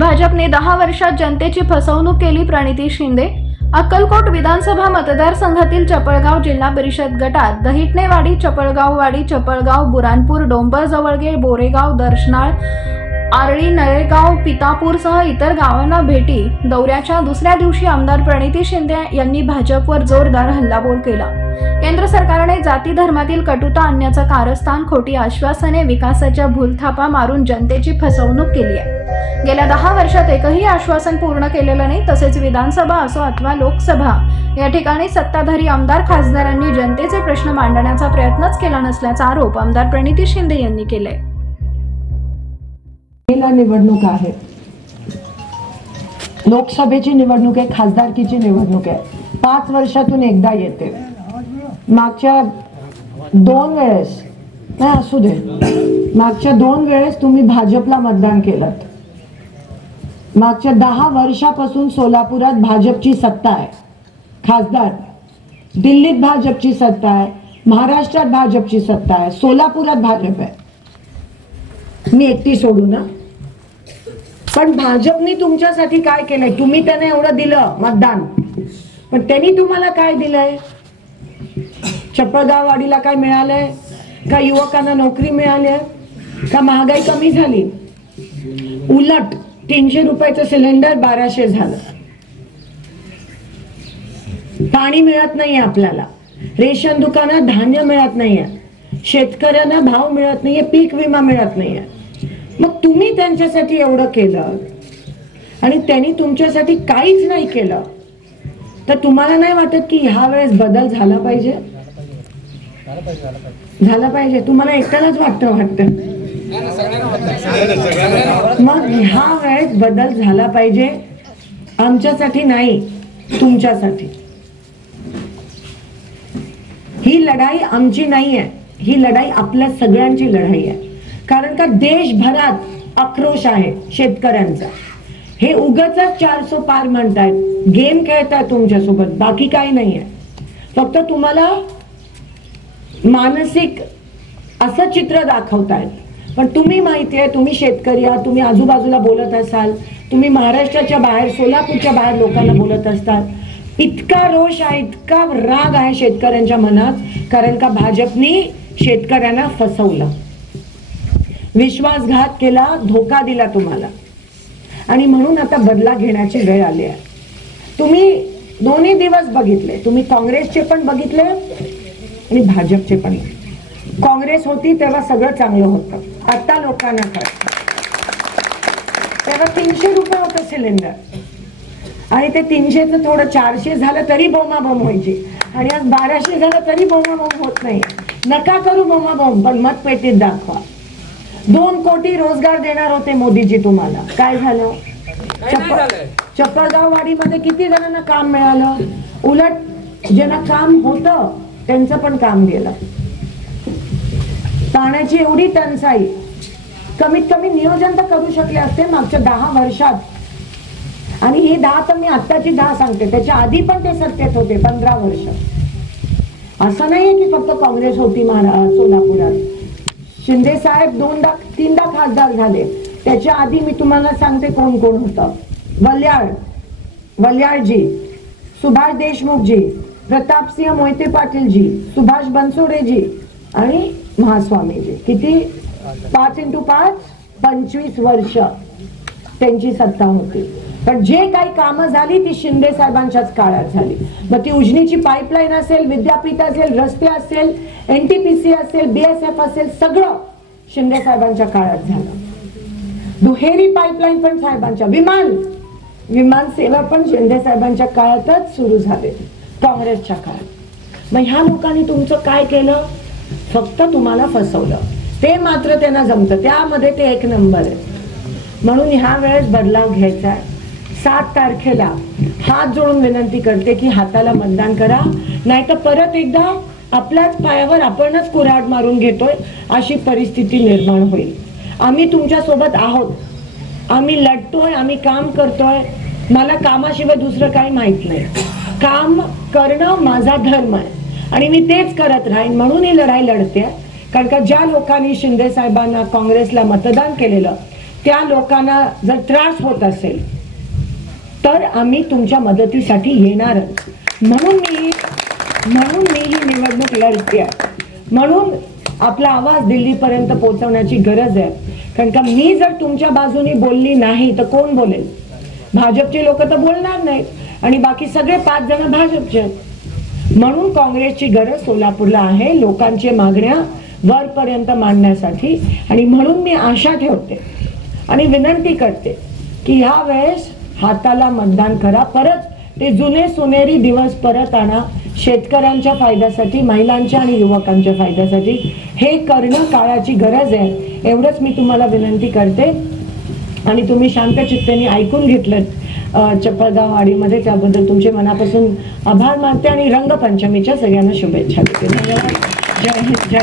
भाजपने 10 वर्षात जनतेची फसवणूक केली. प्रणिती शिंदे. अक्कलकोट विधानसभा मतदारसंघातील चपळगाव जिल्हा परिषद गटात दहिटणेवाडी, चपळगाववाडी, चपळगाव, बुरानपूर, डोंबर जवळगे, बोरेगाव, दर्शनाळ, आरळी, नळेगाव, पितापूरसह इतर गावांना भेटी दौऱ्याच्या दुसऱ्या दिवशी आमदार प्रणिती शिंदे यांनी भाजपवर जोरदार हल्लाबोल केला. केंद्र सरकारने जाती धर्मातील कटुता आणण्याचं कारस्थान, खोटी आश्वासने, विकासाच्या भूलथापा मारून जनतेची फसवणूक केली आहे. गेल्या 10 वर्षात एकही आश्वासन पूर्ण केलेलं नाही. तसेच विधानसभा असो अथवा लोकसभा या ठिकाणी सत्ताधारी आमदार खासदारांनी जनतेचे प्रश्न मांडण्याचा प्रयत्नच केला नसल्याचा आरोप आमदार प्रणिती शिंदे यांनी केलाय. निवडणूक आहे, लोकसभेची निवडणूक आहे, खासदारकीची निवडणूक आहे. 5 वर्षातून एकदा येते. मागच्या 2 वेळेस नाही असू दे, मागच्या 2 वेळेस तुम्ही भाजपला मतदान केलं. मागच्या 10 वर्षापासून सोलापुरात भाजपची सत्ता आहे. खासदार दिल्लीत भाजपची सत्ता आहे, महाराष्ट्रात भाजपची सत्ता आहे, सोलापुरात भाजप आहे. मी एकटी सोडू ना. पण भाजपने तुमच्यासाठी काय केलंय? तुम्ही त्यांना एवढं दिलं मतदान, पण त्यांनी तुम्हाला काय दिलंय? चपळगाववाडीला काय मिळालंय का? युवकांना नोकरी मिळाली का? महागाई कमी झाली? उलट 300 रुपयाचं सिलेंडर 1200 झालं. पाणी मिळत नाहीये आपल्याला, रेशन दुकानात धान्य मिळत नाहीये, शेतकऱ्यांना भाव मिळत नाहीये, पीक विमा मिळत नाहीये. मग तुम्ही त्यांच्यासाठी एवढं केलं आणि त्यांनी तुमच्यासाठी काहीच नाही केलं, तर तुम्हाला नाही वाटत की ह्या वेळेस बदल झाला पाहिजे? झाला पाहिजे. तुम्हाला एकट्यालाच वाटतं? मग ह्या वेळेस बदल झाला पाहिजे. आमच्यासाठी नाही, तुमच्यासाठी. ही लढाई आमची नाही आहे, ही लढाई आपल्या सगळ्यांची लढाई आहे. कारण का देशभरात आक्रोश आहे शेतकऱ्यांचा. हे उगाचच 400 पार म्हणतायत, गेम खेळताय तुमच्यासोबत, बाकी काही नाहीये. फक्त तुम्हाला मानसिक असं चित्र दाखवतायत. पण तुम्ही माहितीये, तुम्ही शेतकरी आहात, तुम्ही आजूबाजूला बोलत असाल, तुम्ही महाराष्ट्राच्या बाहेर, सोलापूरच्या बाहेर लोकांना बोलत असतात. इतका रोष आहे, इतका राग आहे शेतकऱ्यांच्या मनात, कारण का भाजपनी शेतकऱ्यांना फसवलं, विश्वासघात केला, धोका दिला तुम्हाला. आणि म्हणून आता बदला घेण्याची वेळ आली आहे. तुम्ही दोन्ही दिवस बघितले, तुम्ही काँग्रेसचे पण बघितले आणि भाजपचे पण. काँग्रेस होती तेव्हा सगळं चांगलं होतं, आता लोकांना कळतं. तेव्हा 300 रुपये होतं सिलेंडर, आणि ते 300चं थोडं 400 झालं तरी बोमाबोम व्हायची, आणि आज 1200 झालं तरी बोमाबोम होत नाही. नका करू बोमाबोम, पण मतपेटीत दाखवा. 2 कोटी रोजगार देणार होते मोदीजी तुम्हाला, काय झालं? चपळगाववाडीमध्ये किती जणांना काम मिळालं? उलट ज्यांना काम होतं त्यांचं पण काम गेलं. पाण्याची एवढी टंचाई, कमीत कमी नियोजन तर करू शकले असते मागच्या 10 वर्षात. आणि ही 10 तर मी आत्ताची 10 सांगते, त्याच्या आधी पण ते सत्तेत होते 15 वर्ष. असं नाहीये की फक्त काँग्रेस होती सोलापुरात. शिंदे साहेब 2दा-3दा खासदार झाले. त्याच्या आधी मी तुम्हाला सांगते कोण कोण होतं. वल्याळजी, सुभाष देशमुखजी, प्रतापसिंह मोहिते पाटीलजी, सुभाष बनसोडेजी आणि महास्वामीजी. किती? 5x5 25 वर्ष त्यांची सत्ता होती. पण जे काही कामं झाली ती शिंदे साहेबांच्याच काळात झाली. मग ती उजनीची पाईपलाईन असेल, विद्यापीठ असेल, रस्ते असेल, NTPC असेल, BSF असेल, सगळं शिंदे साहेबांच्या काळात झालं. दुहेरी पाईपलाईन पण साहेबांच्या, विमान सेवा पण शिंदे साहेबांच्या काळातच सुरू झाले, काँग्रेसच्या काळात. मग ह्या लोकांनी तुमचं काय केलं? फक्त तुम्हाला फसवलं. ते मात्र त्यांना जमतं, त्यामध्ये ते 1 नंबर आहे. म्हणून ह्या वेळेस बदलाव घ्यायचा आहे. 7 तारखेला हात जोडून विनंती करते की हाताला मतदान करा, नाहीतर परत एकदा आपल्याच पायावर आपणच कुऱ्हाड मारून घेतोय अशी परिस्थिती निर्माण होईल. आम्ही तुमच्या सोबत आहोत, आम्ही लढतोय, आम्ही काम करतोय. मला कामाशिवाय दुसरं काही माहित नाही. काम करणं माझा धर्म आहे आणि मी तेच करत राहीन. म्हणून ही लढाई लढते. कारण का ज्या लोकांनी शिंदे साहेबांना, काँग्रेसला मतदान केलेलं त्या लोकांना जर त्रास होत असेल तर आम्ही तुमच्या मदतीसाठी येणार. म्हणून मी ही निवडणूक लढते. म्हणून आपला आवाज दिल्लीपर्यंत पोहोचवण्याची गरज आहे. कारण का मी जर तुमच्या बाजूने बोलली नाही तर कोण बोलेल? भाजपचे लोक तर बोलणार नाहीत आणि बाकी सगळे 5 जण भाजपचे. म्हणून काँग्रेसची गरज सोलापूरला आहे लोकांच्या मागण्या वरपर्यंत मांडण्यासाठी. आणि म्हणून मी आशा ठेवते आणि विनंती करते की ह्या वेळेस हाताला मतदान करा. परत ते जुने सोनेरी दिवस परत आणा. शेतकऱ्यांच्या फायद्यासाठी, महिलांच्या आणि युवकांच्या फायद्यासाठी हे करणं काळाची गरज आहे. एवढंच मी तुम्हाला विनंती करते. आणि तुम्ही शांतचित्तेने ऐकून घेतलं चपळगाव वाडीमध्ये, त्याबद्दल तुमचे मनापासून आभार मानते आणि रंगपंचमीच्या सगळ्यांना शुभेच्छा देते. धन्यवाद. जय हिंद. जय